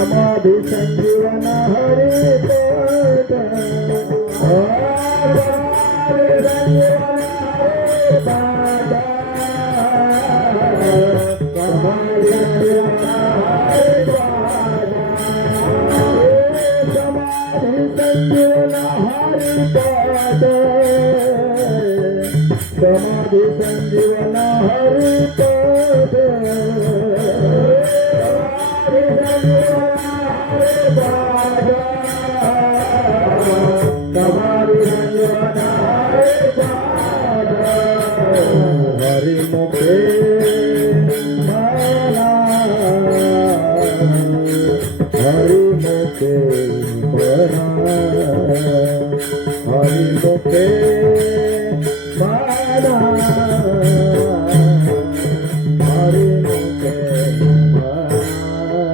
ಮಧು ಸಂಜೀವನ ಹರಿ ಸಮಾಧಿ ಸಂಜೀವನ ಹರಿತ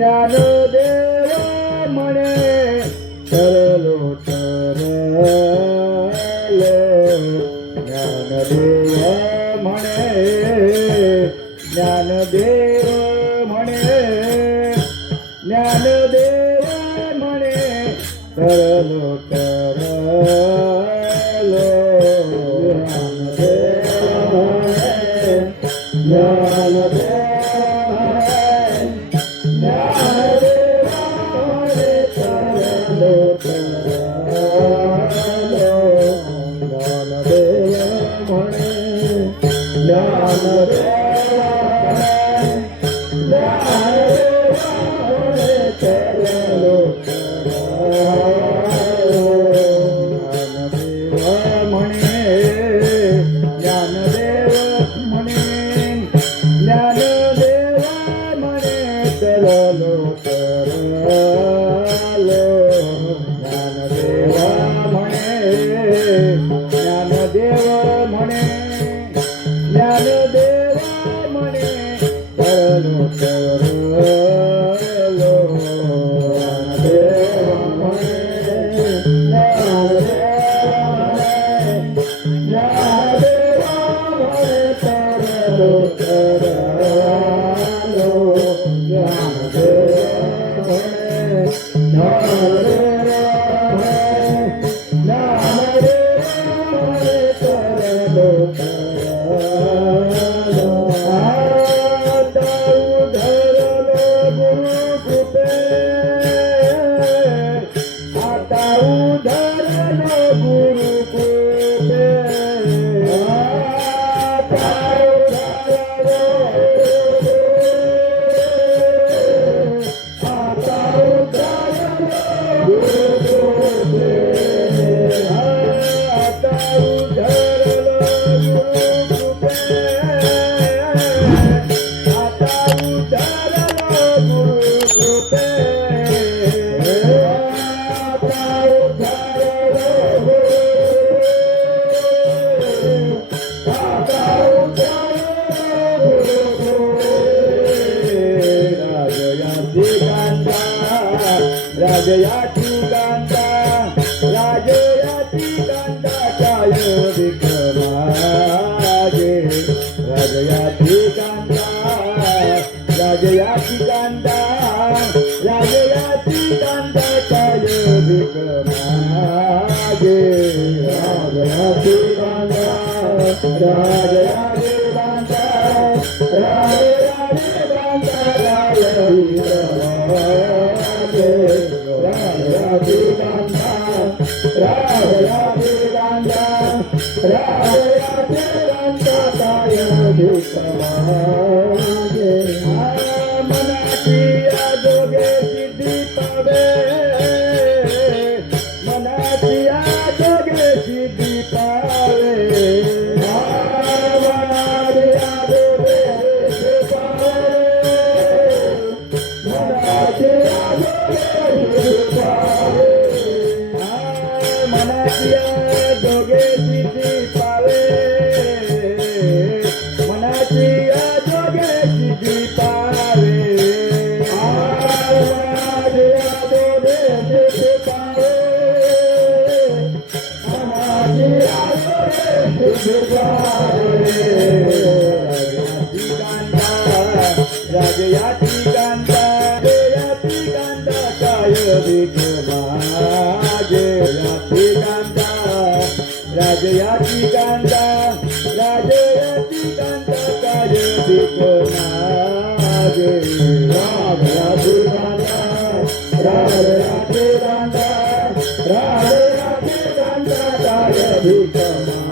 ઈંડાનો દેવા મળે, તરલો તરલે. જ્ઞાન દેવા મળે જ્ઞાન દેવા મળે જ્ઞાન દેવા મળે, તરલો તરલે. જ્ઞાન દેવા મળે જ્ઞાન દેવા Yeah. राजया ठिकाणता राजया ठिकाणता काय विक्रमा राजया ठिकाणता राजया ठिकाणता राजया ठिकाणता काय विक्रमा राजया ठिकाणता राज मनाची आजोगे सिद्धी पावे Rajayati Kanda, Rajayati Kanda, Rajayati Kanda, Rajayati Kanda, Rajayati Kanda, Rajayati Kanda, Rajayati Kanda,